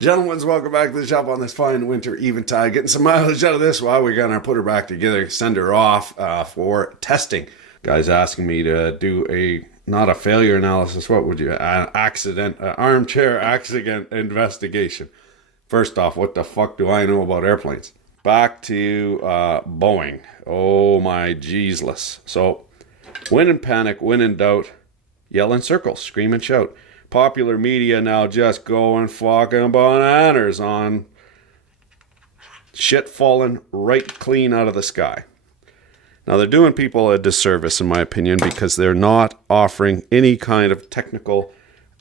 Gentlemen, welcome back to the shop on this fine winter eventide. Getting some mileage out of this while we're going to put her back together, send her off for testing. Guys asking me to do not a failure analysis, what would you, armchair accident investigation. First off, what the fuck do I know about airplanes? Back to Boeing. Oh my Jeezeless. So, when in panic, when in doubt, yell in circles, scream and shout. Popular media now just going fucking bananas on shit falling right clean out of the sky. Now they're doing people a disservice in my opinion because they're not offering any kind of technical,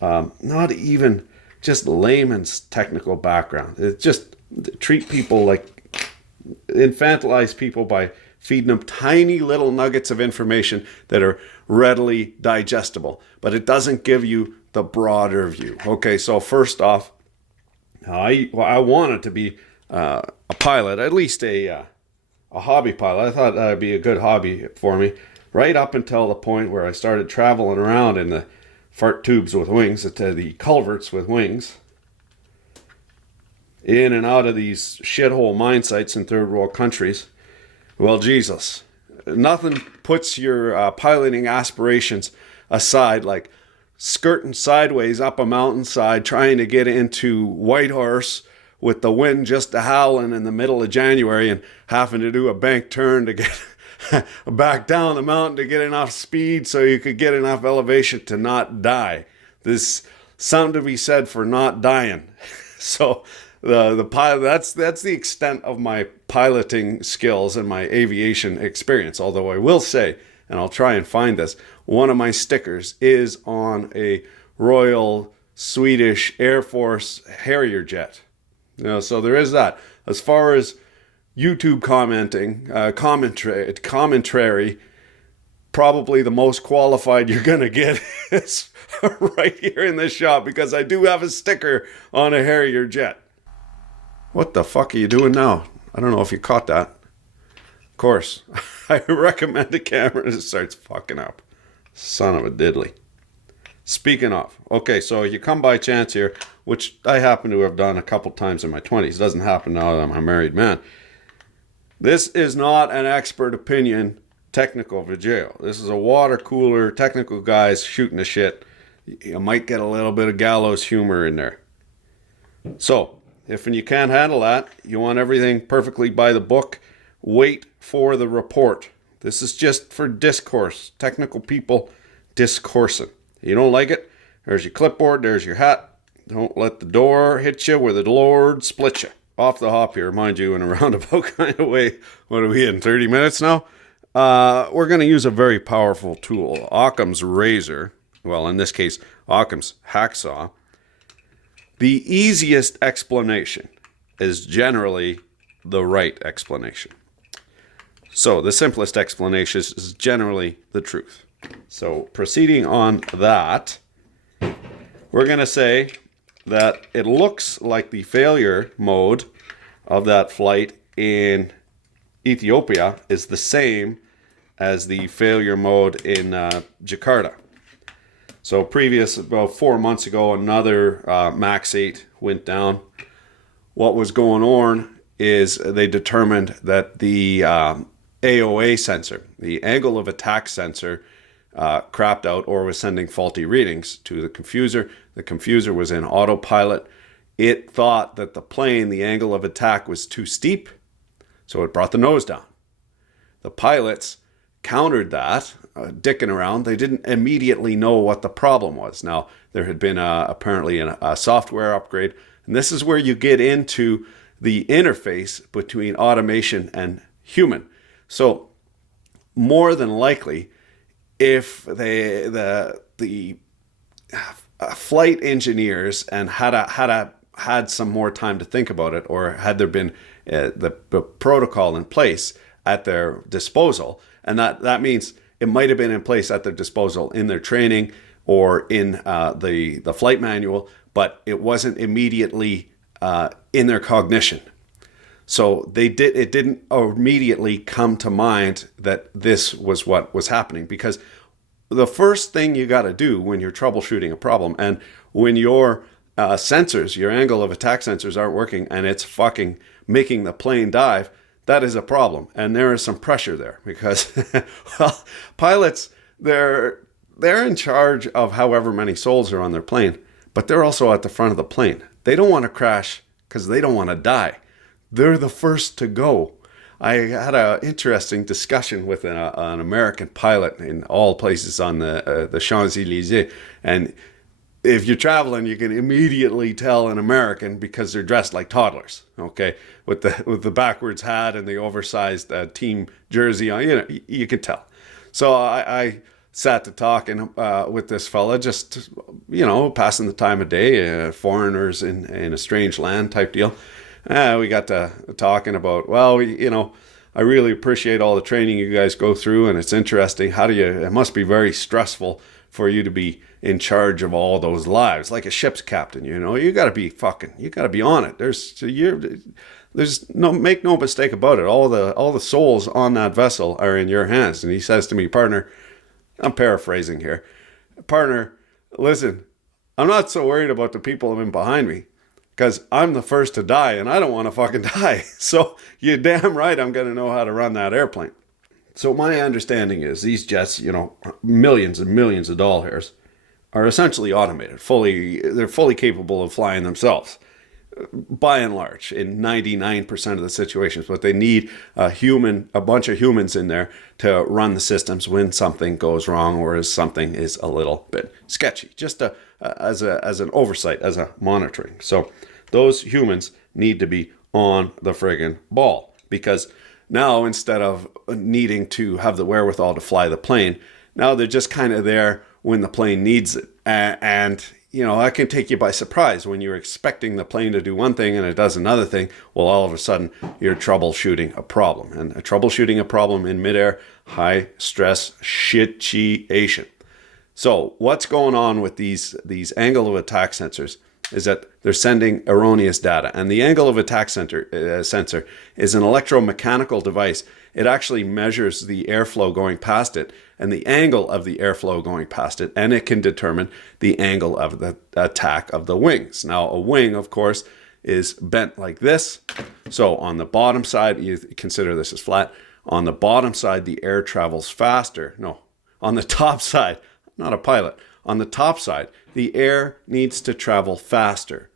not even just layman's technical background. It just treat people like, infantilize people by feeding them tiny little nuggets of information that are readily digestible, but it doesn't give you the broader view. Okay, so first off, I wanted to be a pilot, at least a hobby pilot. I thought that would be a good hobby for me, right up until the point where I started traveling around in the fart tubes with wings, the culverts with wings, in and out of these shithole mine sites in third world countries. Well, Jesus, nothing puts your piloting aspirations aside like skirting sideways up a mountainside trying to get into Whitehorse with the wind just howling in the middle of January and having to do a bank turn to get back down the mountain to get enough speed so you could get enough elevation to not die. There's something to be said for not dying. So the pilot, that's the extent of my piloting skills and my aviation experience. Although I will say, and I'll try and find this, one of my stickers is on a Royal Swedish Air Force Harrier jet. So there is that. As far as YouTube commentary, probably the most qualified you're going to get is right here in this shop because I do have a sticker on a Harrier jet. What the fuck are you doing now? I don't know if you caught that. Of course, I recommend a camera that starts fucking up. Son of a diddly. Speaking of, okay, so you come by chance here, which I happen to have done a couple times in my 20s. Doesn't happen now that I'm a married man. This is not an expert opinion technical video. This is a water cooler, technical guys shooting the shit. You might get a little bit of gallows humor in there. So, if you can't handle that, you want everything perfectly by the book, wait for the report. This is just for discourse. Technical people discoursing. You don't like it? There's your clipboard, there's your hat. Don't let the door hit you where the Lord split you. Off the hop here, mind you, in a roundabout kind of way. What are we in, 30 minutes now? We're going to use a very powerful tool. Occam's razor. Well, in this case, Occam's hacksaw. The easiest explanation is generally the right explanation. So the simplest explanation is generally the truth. So proceeding on that, we're going to say that it looks like the failure mode of that flight in Ethiopia is the same as the failure mode in Jakarta. So about 4 months ago, another MAX 8 went down. What was going on is they determined that the AOA sensor, the angle of attack sensor, crapped out or was sending faulty readings to the confuser. The confuser was in autopilot. It thought that the plane, the angle of attack was too steep, so it brought the nose down. The pilots countered that, dicking around. They didn't immediately know what the problem was. Now, there had been apparently a software upgrade, and this is where you get into the interface between automation and human. So, more than likely, if the flight engineers and had some more time to think about it, or had there been the protocol in place at their disposal, and that means it might have been in place at their disposal in their training or in the flight manual, but it wasn't immediately in their cognition. So it didn't immediately come to mind that this was what was happening, because the first thing you got to do when you're troubleshooting a problem and when you're sensors, your angle of attack sensors aren't working and it's fucking making the plane dive, that is a problem. And there is some pressure there because, well, pilots, they're in charge of however many souls are on their plane, but they're also at the front of the plane. They don't want to crash because they don't want to die. They're the first to go. I had an interesting discussion with an American pilot in all places on the Champs-Élysées, and if you're traveling, you can immediately tell an American because they're dressed like toddlers, okay, with the backwards hat and the oversized team jersey on. You know, you can tell. So I sat to talking with this fella, just, you know, passing the time of day, foreigners in a strange land type deal. We got to talking about, well, you know, I really appreciate all the training you guys go through, and it's interesting. It must be very stressful for you to be in charge of all those lives, like a ship's captain. You know, you got to be on it. There's make no mistake about it. All the souls on that vessel are in your hands. And he says to me, partner, I'm paraphrasing here, partner, listen, I'm not so worried about the people in behind me, because I'm the first to die and I don't want to fucking die. So you're damn right I'm going to know how to run that airplane. So my understanding is these jets, you know, millions and millions of dollars, are essentially automated. They're fully capable of flying themselves, by and large, in 99% of the situations. But they need a bunch of humans in there to run the systems when something goes wrong or as something is a little bit sketchy, just as an oversight, as a monitoring. So those humans need to be on the friggin' ball, because now, instead of needing to have the wherewithal to fly the plane, now they're just kind of there when the plane needs it. And, you know, that can take you by surprise when you're expecting the plane to do one thing and it does another thing. Well, all of a sudden, you're troubleshooting a problem. And troubleshooting a problem in midair, high stress situation. So what's going on with these angle of attack sensors is that they're sending erroneous data. And the angle of attack sensor is an electromechanical device. It actually measures the airflow going past it and the angle of the airflow going past it, and it can determine the angle of the attack of the wings. Now, a wing, of course, is bent like this. So on the bottom side, you consider this as flat. On the bottom side, the air travels faster. No, on the top side, not a pilot. On the top side, the air needs to travel faster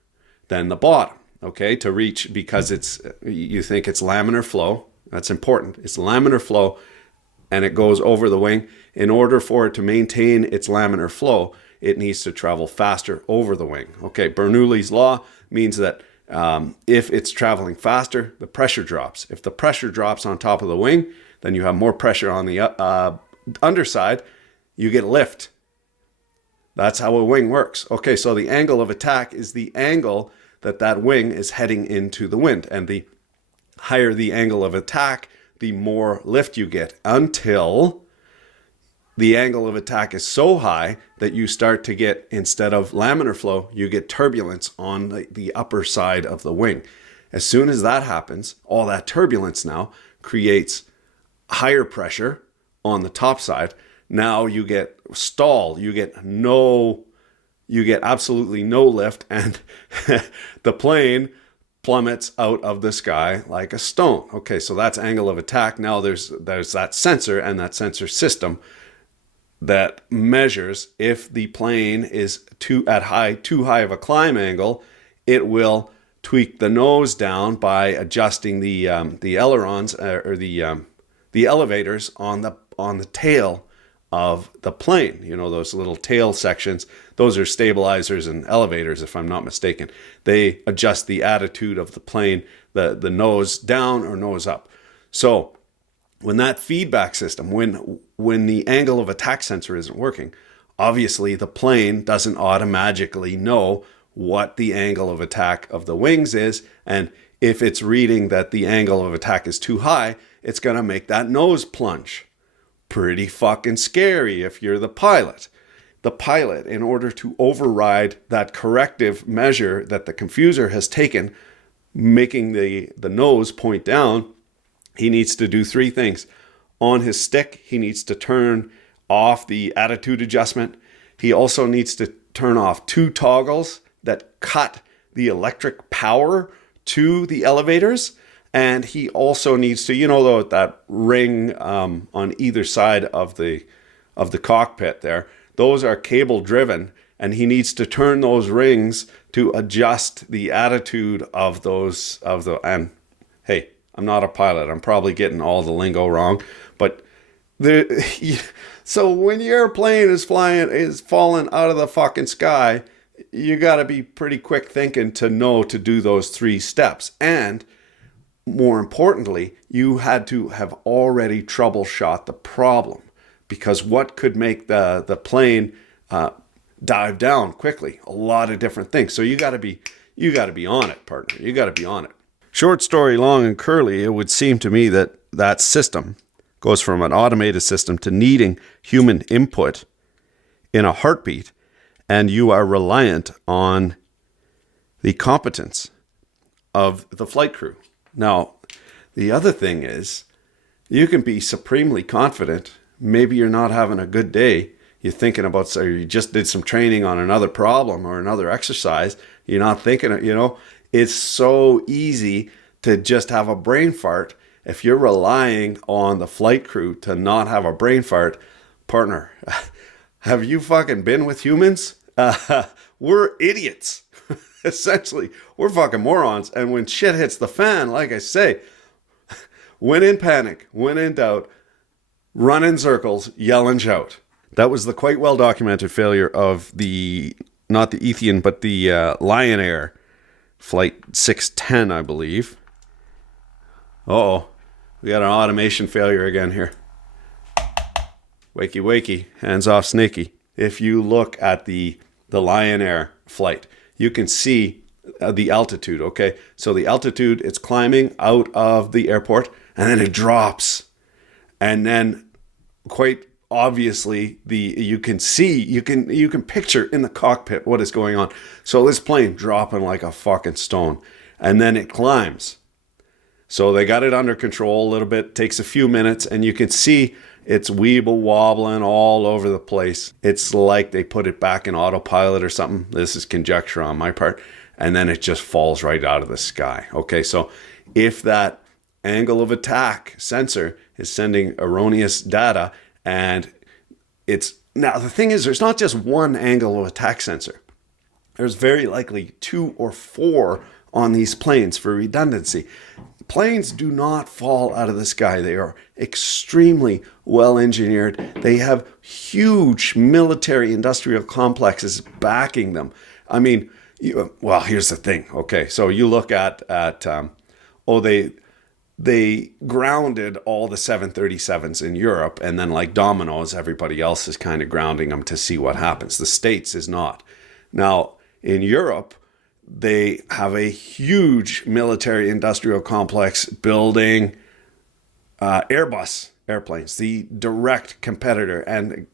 than the bottom, okay, to reach, because you think it's laminar flow. That's important. It's laminar flow, and it goes over the wing. In order for it to maintain its laminar flow, it needs to travel faster over the wing. Okay, Bernoulli's law means that if it's traveling faster, the pressure drops. If the pressure drops on top of the wing, then you have more pressure on the underside. You get lift. That's how a wing works. Okay, so the angle of attack is the angle that wing is heading into the wind. And the higher the angle of attack, the more lift you get, until the angle of attack is so high that you start to get, instead of laminar flow, you get turbulence on the upper side of the wing. As soon as that happens, all that turbulence now creates higher pressure on the top side. Now you get stall, you get absolutely no lift, and the plane plummets out of the sky like a stone. Okay, so that's angle of attack. Now there's that sensor and that sensor system that measures if the plane is too high of a climb angle. It will tweak the nose down by adjusting the ailerons or the elevators on the tail of the plane. You know, those little tail sections, those are stabilizers and elevators, if I'm not mistaken. They adjust the attitude of the plane, the nose down or nose up. So when that feedback system, when the angle of attack sensor isn't working, obviously the plane doesn't automatically know what the angle of attack of the wings is. And if it's reading that the angle of attack is too high, it's going to make that nose plunge. Pretty fucking scary if you're the pilot. The pilot, in order to override that corrective measure that the confuser has taken, making the nose point down, he needs to do three things. On his stick, he needs to turn off the attitude adjustment. He also needs to turn off two toggles that cut the electric power to the elevators. And he also needs to, though, that ring on either side of the cockpit there, those are cable driven, and he needs to turn those rings to adjust the attitude of and hey, I'm not a pilot. I'm probably getting all the lingo wrong, but so when your airplane is falling out of the fucking sky, you got to be pretty quick thinking to know to do those 3 steps. And more importantly, you had to have already troubleshot the problem, because what could make the plane dive down quickly? A lot of different things. So you got to be on it, partner. You got to be on it. Short story long and curly, it would seem to me that system goes from an automated system to needing human input in a heartbeat, and you are reliant on the competence of the flight crew. Now, the other thing is, you can be supremely confident. Maybe you're not having a good day. You're thinking about, so you just did some training on another problem or another exercise. You're not thinking, it's so easy to just have a brain fart. If you're relying on the flight crew to not have a brain fart, partner, have you fucking been with humans? We're idiots. Essentially, we're fucking morons. And when shit hits the fan, like I say, when in panic, when in doubt, run in circles, yell and shout. That was the quite well documented failure of not the Ethiopian, but the Lion Air flight 610, I believe. Uh-oh, we got an automation failure again here. Wakey, wakey, hands off snaky. If you look at the Lion Air flight, you can see the altitude, okay? So the altitude, it's climbing out of the airport, and then it drops. And then quite obviously, you can picture in the cockpit what is going on. So this plane dropping like a fucking stone, and then it climbs. So they got it under control a little bit, takes a few minutes, and you can see it's weeble wobbling all over the place. It's like they put it back in autopilot or something. This is conjecture on my part. And then it just falls right out of the sky. Okay, so if that angle of attack sensor is sending erroneous data, and now the thing is, there's not just one angle of attack sensor. There's very likely 2 or 4 on these planes for redundancy. Planes do not fall out of the sky. They are extremely well engineered. They have huge military industrial complexes backing them. I mean, here's the thing. Okay, so you look at they grounded all the 737s in Europe, and then like dominoes, everybody else is kind of grounding them to see what happens. The States is not. Now, in Europe, they have a huge military industrial complex building Airbus airplanes, the direct competitor, and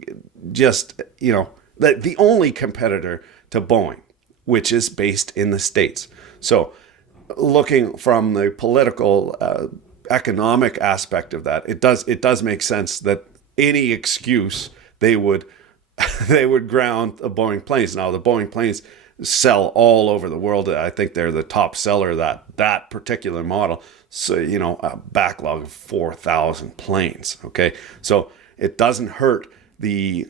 just, the only competitor to Boeing, which is based in the States. So looking from the political, economic aspect of that, it does make sense that any excuse they would ground the Boeing planes. Now, the Boeing planes sell all over the world. I think they're the top seller, that particular model. So, a backlog of 4,000 planes. Okay, so it doesn't hurt the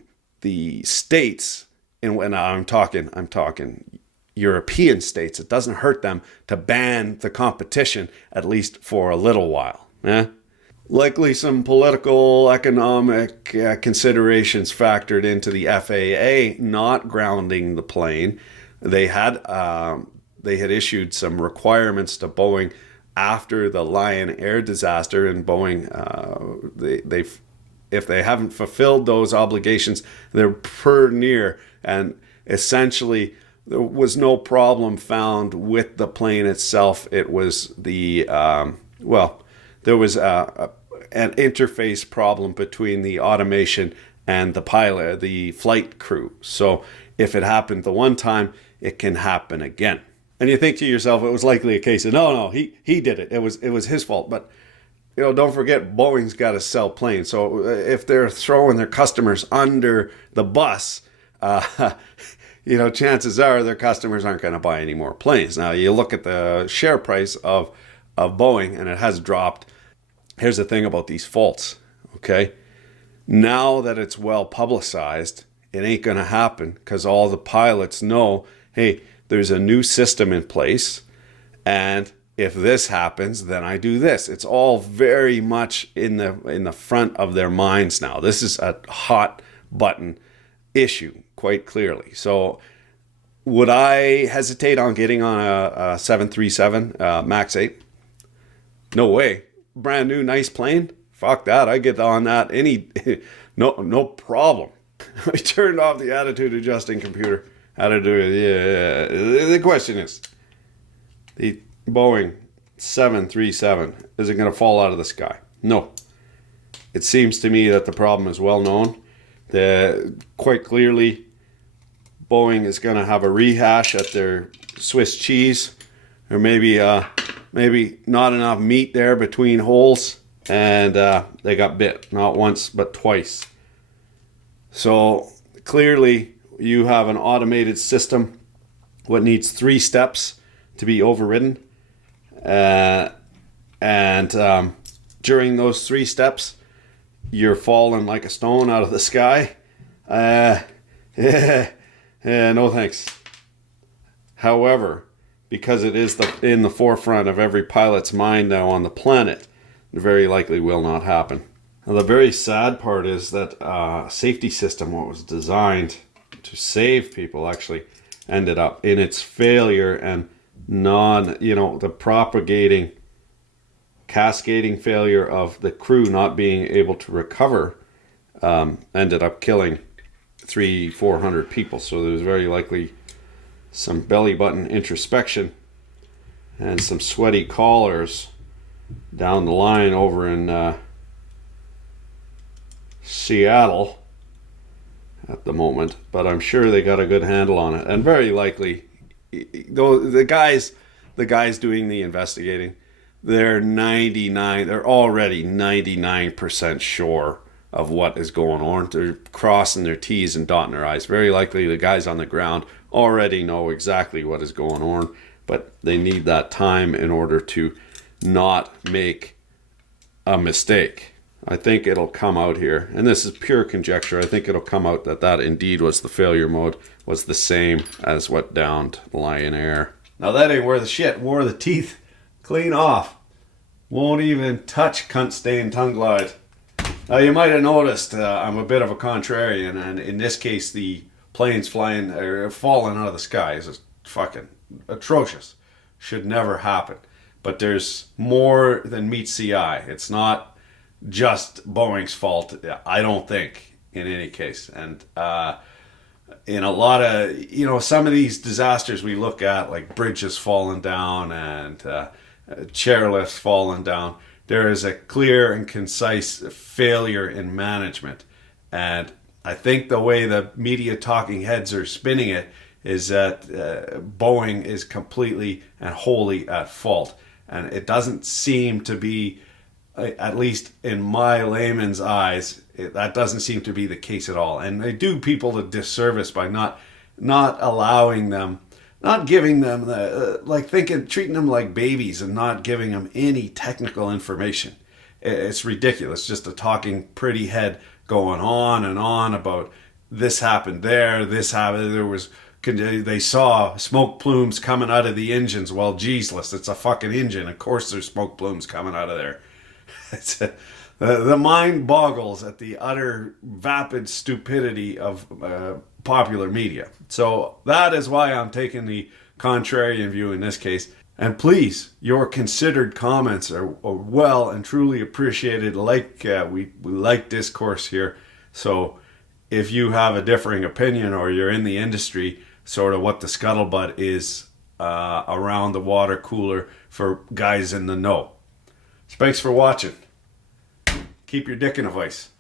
states, and when I'm talking European states, it doesn't hurt them to ban the competition, at least for a little while. Likely some political, economic considerations factored into the FAA not grounding the plane. They had issued some requirements to Boeing after the Lion Air disaster, and Boeing, if they haven't fulfilled those obligations, they're per near, and essentially there was no problem found with the plane itself. It was there was an interface problem between the automation and the pilot, the flight crew. So if it happened the one time, it can happen again. And you think to yourself, it was likely a case of, no, he did it. It was his fault. But, don't forget, Boeing's got to sell planes. So if they're throwing their customers under the bus, chances are their customers aren't going to buy any more planes. Now, you look at the share price of Boeing, and it has dropped. Here's the thing about these faults, okay? Now that it's well publicized, it ain't going to happen because all the pilots know, hey, there's a new system in place, and if this happens, then I do this. It's all very much in the front of their minds now. This is a hot button issue, quite clearly. So would I hesitate on getting on a 737 MAX 8? No way. Brand new, nice plane? Fuck that. I get on that no problem. I turned off the attitude adjusting computer. How to do it? Yeah. The question is, the Boeing 737, is it going to fall out of the sky? No. It seems to me that the problem is well known. Quite clearly, Boeing is going to have a rehash at their Swiss cheese, or maybe not enough meat there between holes, and they got bit, not once but twice. So clearly you have an automated system what needs 3 steps to be overridden, and during those 3 steps you're falling like a stone out of the sky. No thanks. However, because it is in the forefront of every pilot's mind now on the planet, it very likely will not happen. Now, the very sad part is that a safety system, what was designed to save people, actually ended up in its failure, and the cascading failure of the crew not being able to recover ended up killing 300-400 people. So there's very likely some belly button introspection and some sweaty collars down the line over in Seattle at the moment, but I'm sure they got a good handle on it. And very likely, though, the guys doing the investigating, they're already 99% sure of what is going on. They're crossing their T's and dotting their I's. Very likely the guys on the ground already know exactly what is going on, but they need that time in order to not make a mistake. I think it'll come out here, and this is pure conjecture. I think it'll come out that indeed was the failure mode, was the same as what downed Lion Air. Now that ain't worth a shit. Wore the teeth clean off. Won't even touch cunt stain tongue glide. Now you might have noticed I'm a bit of a contrarian, and in this case the planes falling out of the sky is just fucking atrocious. Should never happen. But there's more than meets the eye. It's not just Boeing's fault, I don't think, in any case. And in a lot of, some of these disasters we look at, like bridges falling down and chairlifts falling down, there is a clear and concise failure in management. And I think the way the media talking heads are spinning it is that Boeing is completely and wholly at fault. And it doesn't seem to be, at least in my layman's eyes, that doesn't seem to be the case at all. And they do people a disservice by not allowing them, not giving them treating them like babies and not giving them any technical information. It's ridiculous. Just a talking pretty head going on and on about this happened there, this happened, they saw smoke plumes coming out of the engines. Well, geesless, it's a fucking engine. Of course there's smoke plumes coming out of there. The mind boggles at the utter vapid stupidity of popular media. So that is why I'm taking the contrarian view in this case. And please, your considered comments are well and truly appreciated. We like discourse here. So if you have a differing opinion, or you're in the industry, sort of what the scuttlebutt is around the water cooler for guys in the know. Thanks for watching. Keep your dick in a vice.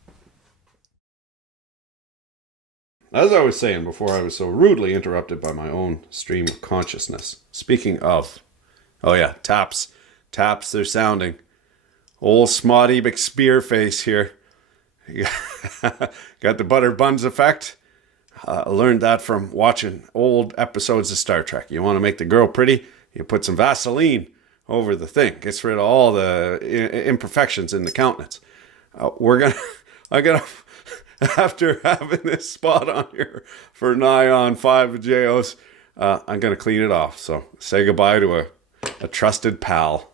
As I was saying before I was so rudely interrupted by my own stream of consciousness. Speaking of, taps. Taps, they're sounding. Old Smotty McSpearface here. Got the buttered buns effect. I learned that from watching old episodes of Star Trek. You want to make the girl pretty, you put some Vaseline over the thing. Gets rid of all the imperfections in the countenance. I gotta, after having this spot on here for nigh on 5 JOs, I'm gonna clean it off. So say goodbye to a trusted pal.